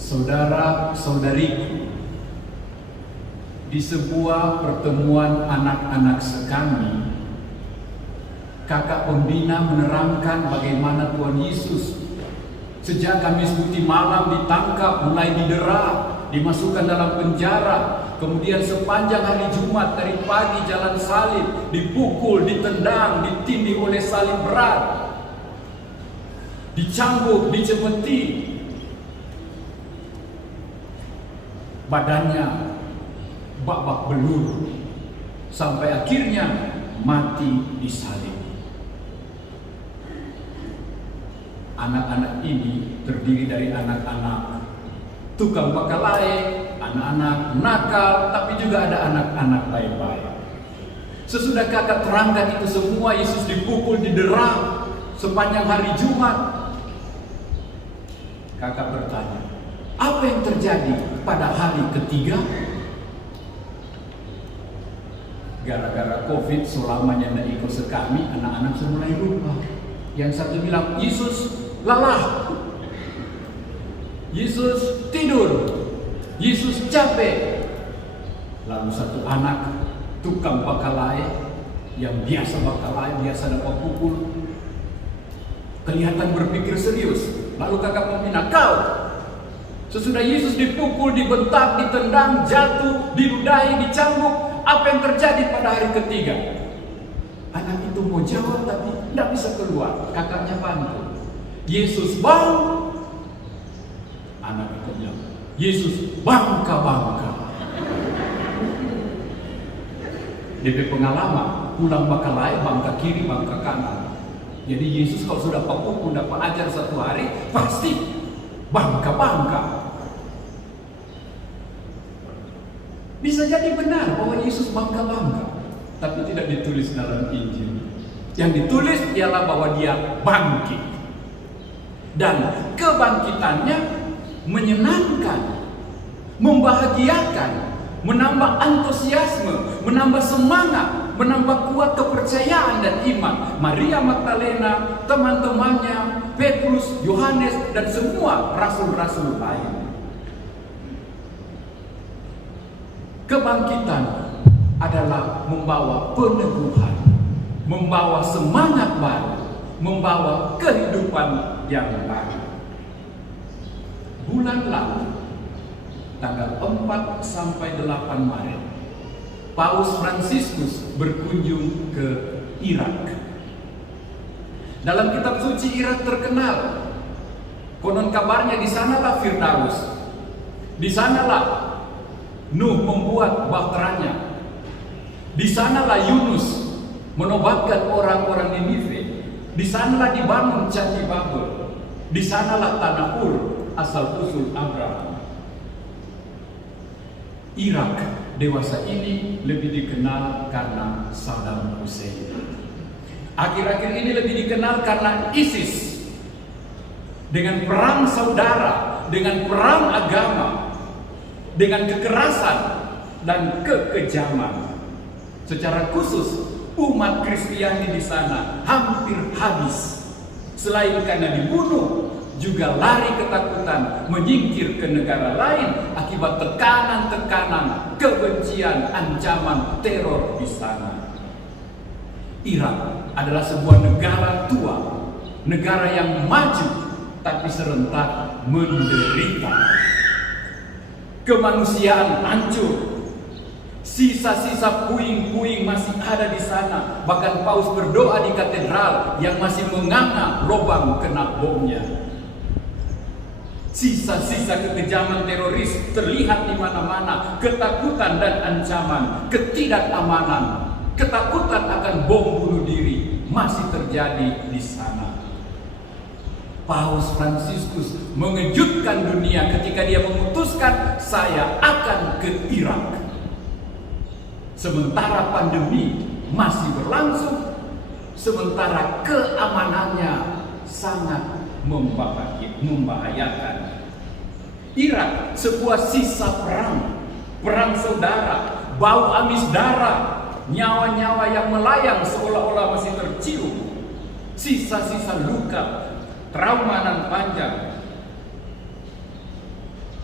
Saudara-saudariku, di sebuah pertemuan anak-anak sekami, kakak pembina menerangkan bagaimana Tuhan Yesus sejak Kamis Putih malam ditangkap, mulai didera, dimasukkan dalam penjara, kemudian sepanjang hari Jumat dari pagi jalan salib, dipukul, ditendang, ditindih oleh salib berat, dicambuk, dicemeti, badannya babak belur, sampai akhirnya mati disalib. Anak-anak ini terdiri dari anak-anak tukang bakalai, anak-anak nakal, tapi juga ada anak-anak baik-baik. Sesudah kakak terangkan itu semua, Yesus dipukul, didera sepanjang hari Jumat, kakak bertanya, apa yang terjadi pada hari ketiga? Gara-gara COVID selamanya tidak ikut sekami, anak-anak sudah mulai lupa. Yang satu bilang, Yesus lelah, Yesus tidur, Yesus capek. Lalu satu anak tukang bakalai, yang biasa bakalai, biasa dapat pukul, kelihatan berpikir serius. Lalu kakak membina, kau sesudah Yesus dipukul, dibentak, ditendang, jatuh, diludahi, dicambuk, apa yang terjadi pada hari ketiga? Anak itu mau jawab tapi tidak bisa keluar. Kakaknya bantu. Yesus bangun. Anak itu bilang, Yesus bangka-bangka. DP pengalaman, pulang bakalai, bangka kiri, bangka kanan. Jadi Yesus kalau sudah pukul, dapat ajar satu hari, pasti bangka-bangka. Bisa jadi benar bahwa Yesus bangka-bangka, tapi tidak ditulis dalam Injil. Yang ditulis ialah bahwa dia bangkit. Dan kebangkitannya menyenangkan, membahagiakan, menambah antusiasme, menambah semangat, menambah kuat kepercayaan dan iman. Maria Magdalena, teman-temannya, Petrus, Yohanes, dan semua rasul-rasul lain. Kebangkitan adalah membawa peneguhan, membawa semangat baru, membawa kehidupan yang baru. Bulan lalu, tanggal 4 sampai 8 Maret, Paus Fransiskus berkunjung ke Irak. Dalam kitab suci Irak terkenal, konon kabarnya di sanalah Firdaus, di sanalah Nuh membuat bahteranya, di sanalah Yunus menobatkan orang-orang Ninive, di sanalah dibangun Candi Babel, di sanalah tanah Ur asal usul Abraham. Irak dewasa ini lebih dikenal karena Saddam Hussein. Akhir-akhir ini lebih dikenal karena ISIS. Dengan perang saudara, dengan perang agama, dengan kekerasan dan kekejaman. Secara khusus umat Kristiani di sana hampir habis. Selain karena dibunuh, juga lari ketakutan, menyingkir ke negara lain akibat tekanan-tekanan, kebencian, ancaman teror di sana. Irak adalah sebuah negara tua, negara yang maju tapi serentak menderita. Kemanusiaan hancur, sisa-sisa puing-puing masih ada di sana. Bahkan Paus berdoa di katedral yang masih menganga lubang kena bomnya. Sisa-sisa kekejaman teroris terlihat di mana-mana. Ketakutan dan ancaman, ketidakamanan, ketakutan akan bom bunuh diri masih terjadi di sana. Paus Fransiskus mengejutkan dunia ketika dia memutuskan, saya akan ke Irak. Sementara pandemi masih berlangsung, sementara keamanannya sangat membahayakan. Irak sebuah sisa perang, perang saudara, bau amis darah, nyawa-nyawa yang melayang seolah-olah masih tercium, sisa-sisa luka, trauma dan panjang.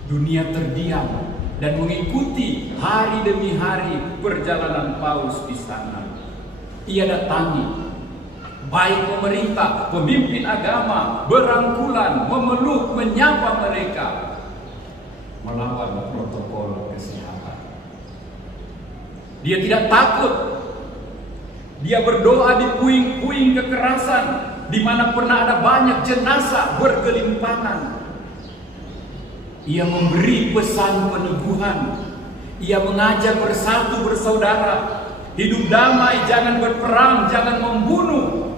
Dunia terdiam dan mengikuti hari demi hari perjalanan Paulus di sana. Ia datangi baik pemerintah, pemimpin agama, berangkulan, memeluk, menyapa mereka, melawan protokol kesehatan. Dia tidak takut. Dia berdoa di puing-puing kekerasan, di mana pernah ada banyak jenazah bergelimpangan. Ia memberi pesan peneguhan. Ia mengajak bersatu bersaudara, hidup damai, jangan berperang, jangan membunuh.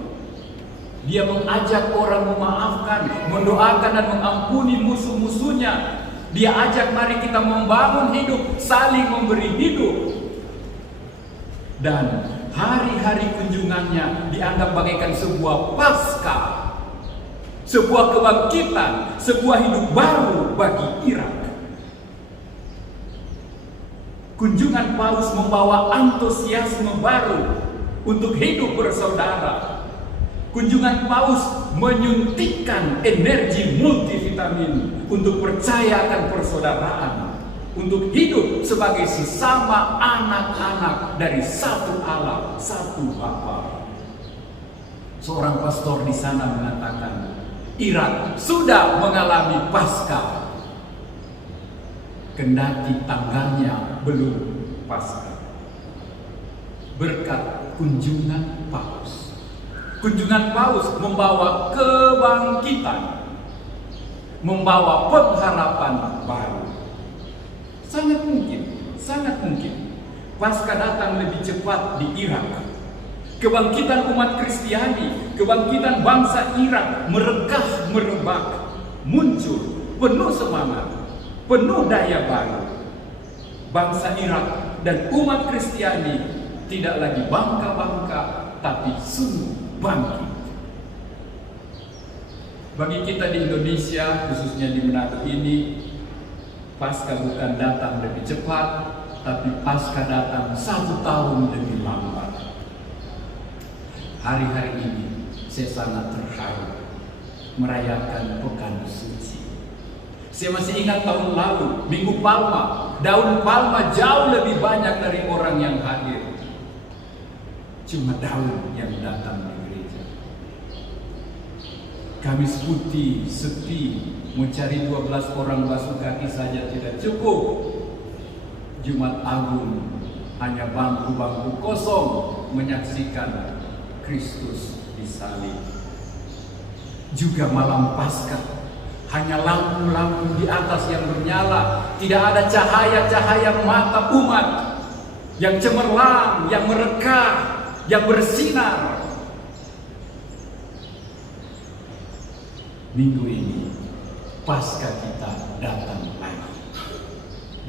Dia mengajak orang memaafkan, mendoakan dan mengampuni musuh-musuhnya. Dia ajak mari kita membangun hidup, saling memberi hidup. Dan hari-hari kunjungannya dianggap bagaikan sebuah Paskah, sebuah kebangkitan, sebuah hidup baru bagi Irak. Kunjungan Paulus membawa antusiasme baru untuk hidup bersaudara. Kunjungan Paulus menyuntikkan energi multivitamin untuk percaya akan persaudaraan, untuk hidup sebagai sesama anak-anak dari satu Allah, satu Bapa. Seorang pastor di sana mengatakan, Irak sudah mengalami Paskah, kendati tanggalnya belum Paskah. Berkat kunjungan Paulus. Kunjungan Paulus membawa kebangkitan, membawa pengharapan baru. Sangat mungkin Paskah datang lebih cepat di Irak. Kebangkitan umat Kristiani, kebangkitan bangsa Irak meregah merebak, muncul penuh semangat, penuh daya baru. Bangsa Irak dan umat Kristiani tidak lagi bangka-bangka, tapi sungguh bangkit. Bagi kita di Indonesia, khususnya di Manado ini, Paskah bukan datang lebih cepat, tapi Paskah datang 1 tahun lebih lambat. Hari-hari ini saya sangat terharu merayakan Pekan Suci. Saya masih ingat tahun lalu, Minggu Palma, daun palma jauh lebih banyak dari orang yang hadir. Cuma daun yang datang di gereja. Kamis Putih sepi, mencari 12 orang basuh kaki saja tidak cukup. Jumat Agung hanya bangku-bangku kosong menyaksikan Kristus disalib. Juga malam Paskah, hanya lampu-lampu di atas yang menyala, tidak ada cahaya-cahaya mata umat yang cemerlang, yang merekah, yang bersinar. Minggu ini Paskah kita datang lagi.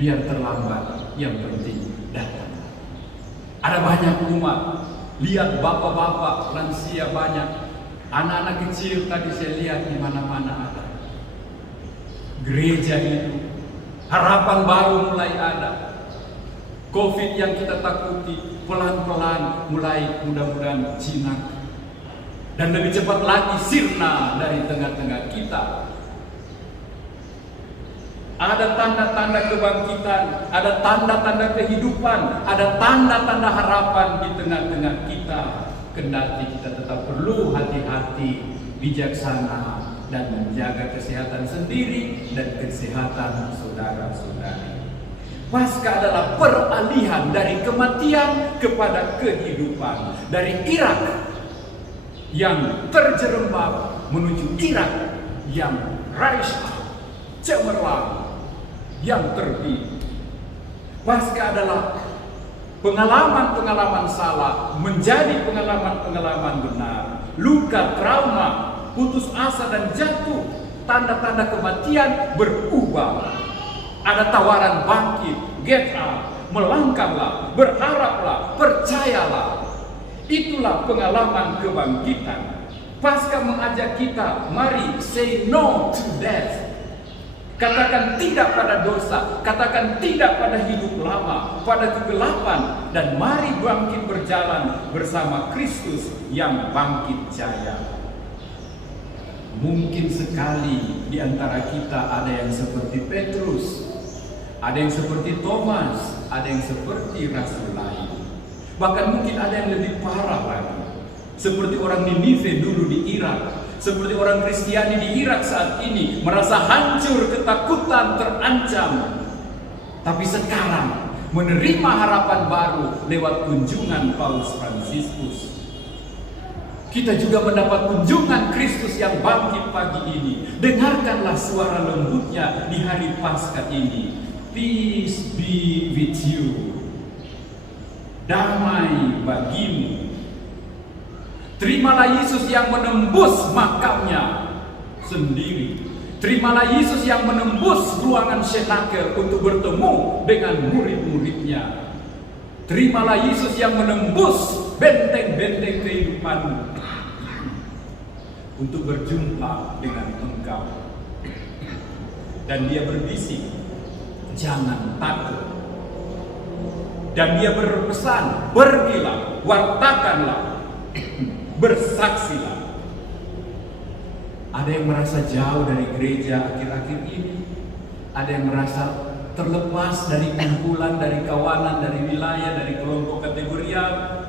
Biar terlambat, yang penting datang. Ada banyak umat. Lihat bapak-bapak, lansia banyak, anak-anak kecil tadi saya lihat di mana-mana ada. Gereja itu harapan baru mulai ada. Covid yang kita takuti pelan-pelan mulai mudah-mudahan jinak, dan lebih cepat lagi sirna dari tengah-tengah kita. Ada tanda-tanda kebangkitan, ada tanda-tanda kehidupan, ada tanda-tanda harapan di tengah-tengah kita. Kendati kita tetap perlu hati-hati, bijaksana, dan menjaga kesehatan sendiri dan kesehatan saudara-saudari. Paskah adalah peralihan dari kematian kepada kehidupan, dari Irak yang terjerembab menuju Irak yang raisya, cemerlang, yang terbit. Paskah adalah pengalaman-pengalaman salah menjadi pengalaman-pengalaman benar. Luka, trauma, putus asa dan jatuh, tanda-tanda kematian berubah. Ada tawaran bangkit, get up, melangkahlah, berharaplah, percayalah. Itulah pengalaman kebangkitan. Paskah mengajak kita, mari say no to death. Katakan tidak pada dosa, katakan tidak pada hidup lama, pada kegelapan, dan mari bangkit berjalan bersama Kristus yang bangkit jaya. Mungkin sekali di antara kita ada yang seperti Petrus, ada yang seperti Thomas, ada yang seperti rasul lain. Bahkan mungkin ada yang lebih parah lagi, seperti orang Ninive dulu di Irak, seperti orang Kristiani di Irak saat ini, merasa hancur, ketakutan, terancam. Tapi sekarang menerima harapan baru lewat kunjungan Paus Fransiskus. Kita juga mendapat kunjungan Kristus yang bangkit pagi ini. Dengarkanlah suara lembutnya di hari Paskah ini. Peace be with you. Damai bagimu. Terimalah Yesus yang menembus makamnya sendiri. Terimalah Yesus yang menembus ruangan senakel untuk bertemu dengan murid-muridnya. Terimalah Yesus yang menembus benteng-benteng kehidupanmu untuk berjumpa dengan engkau. Dan dia berbisik, jangan takut. Dan dia berpesan, pergilah, wartakanlah, bersaksilah. Ada yang merasa jauh dari gereja akhir-akhir ini. Ada yang merasa terlepas dari kumpulan, dari kawanan, dari wilayah, dari kelompok kategorial.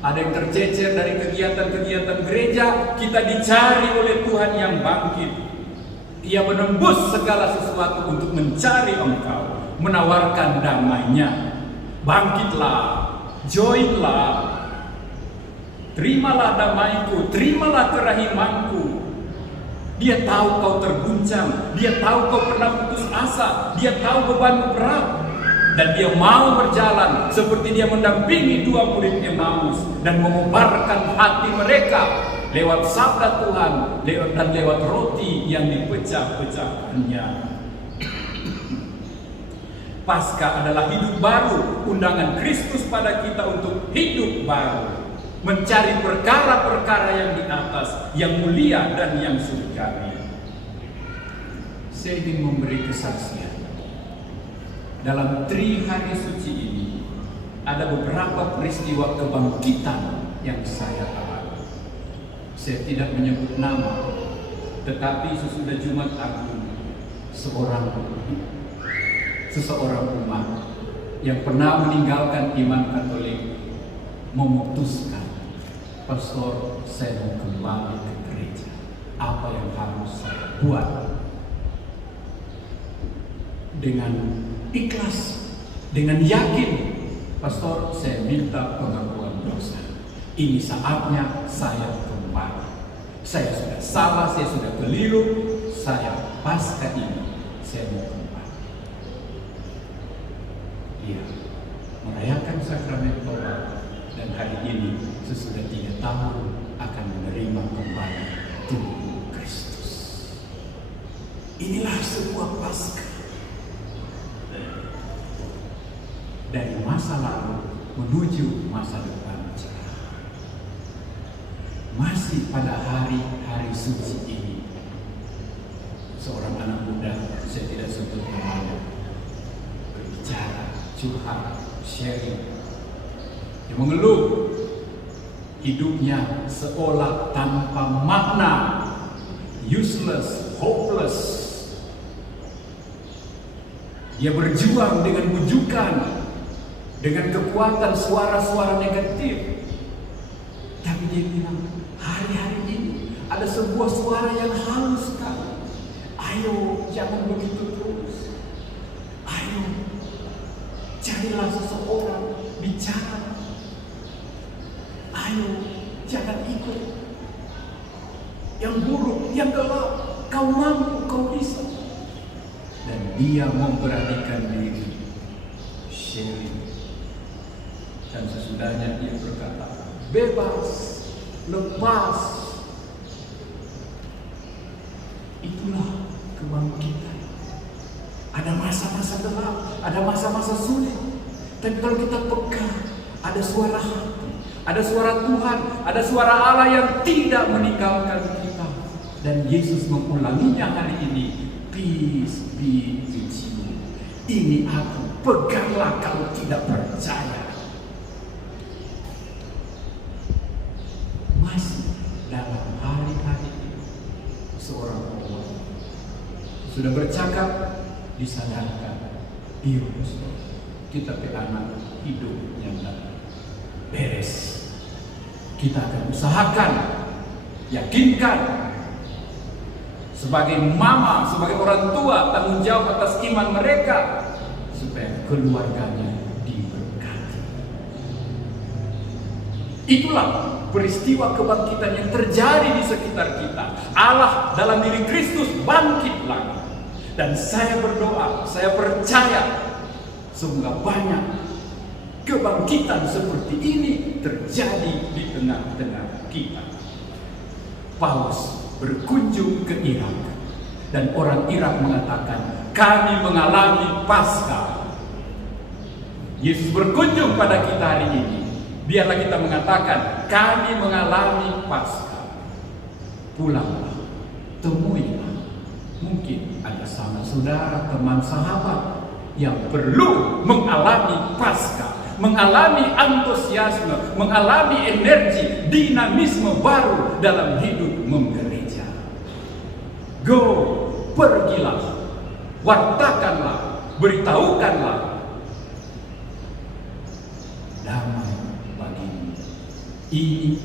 Ada yang tercecer dari kegiatan-kegiatan gereja. Kita dicari oleh Tuhan yang bangkit. Ia menembus segala sesuatu untuk mencari engkau, menawarkan damai-Nya. Bangkitlah, joinlah, terimalah damaiku, terimalah kerahimanku. Dia tahu kau terguncang, dia tahu kau pernah putus asa, dia tahu bebanmu berat. Dan dia mau berjalan seperti dia mendampingi dua murid Emmaus dan mengobarkan hati mereka lewat sabda Tuhan dan lewat roti yang dipecah-pecahkannya. Paskah adalah hidup baru, undangan Kristus pada kita untuk hidup baru, mencari perkara-perkara yang di atas, yang mulia dan yang surgawi. Saya ingin memberi kesaksian. Dalam Tri Hari Suci ini ada beberapa peristiwa kebangkitan yang saya alami. Saya tidak menyebut nama, tetapi sesudah Jumat Agung, seseorang umat yang pernah meninggalkan iman Katolik memutuskan, pastor, saya mau kembali ke gereja. Apa yang harus saya buat? Dengan ikhlas, dengan yakin, pastor, saya minta pengakuan dosa. Ini saatnya saya kembali. Saya sudah salah, saya sudah keliru. Saya Paskah ini, saya mau kembali. Dia merayakan sakramen tobat, dan hari ini sesudah 3 tahun akan menerima kembali tubuh Kristus. Inilah sebuah Paskah. Dari masa lalu menuju masa depan cerah. Masih pada hari-hari suci ini, seorang anak muda, saya tidak sebut namanya, berbicara, curhat, sharing. Dia mengeluh hidupnya seolah tanpa makna, useless, hopeless. Dia berjuang dengan bujukan, dengan kekuatan suara-suara negatif. Tapi dia bilang, hari-hari ini ada sebuah suara yang halus sekali. Ayo, jangan begitu terus. Ayo, carilah seseorang bicara. Ayo, jangan ikut yang buruk, yang gelap. Kau mampu, kau bisa. Dan dia memberanikan diri, sharing. Dan sesudahnya dia berkata, bebas, lepas. Itulah kebangkitan. Ada masa-masa gelap, ada masa-masa sulit. Tapi kalau kita peka, ada suara hati, ada suara Tuhan, ada suara Allah yang tidak meninggalkan kita. Dan Yesus mengulanginya hari ini. Peace be with you. Ini aku, peganglah kalau tidak percaya. Masih dalam hari-hari ini sudah bercakap, disadarkan, diurus. Kita anak hidup yang beres. Kita akan usahakan, yakinkan, sebagai mama, sebagai orang tua, tanggung jawab atas iman mereka, supaya keluarganya diberkati. Itulah peristiwa kebangkitan yang terjadi di sekitar kita. Allah dalam diri Kristus bangkit lagi. Dan saya berdoa, saya percaya, semoga banyak kebangkitan seperti ini terjadi di tengah-tengah kita. Paulus berkunjung ke Irak, dan orang Irak mengatakan, kami mengalami Paskah. Yesus berkunjung pada kita hari ini. Biarlah kita mengatakan, kami mengalami Paskah. Pulanglah, temuilah. Mungkin ada sanak saudara, teman, sahabat yang perlu mengalami Paskah, mengalami antusiasme, mengalami energi, dinamisme baru dalam hidup menggereja. Go, pergilah, wartakanlah, beritahukanlah, damai bagimu. Ini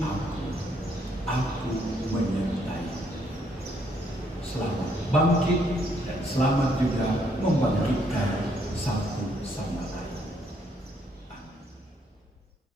aku menyertai. Selamat bangkit dan selamat juga membangkitkan satu sama lain.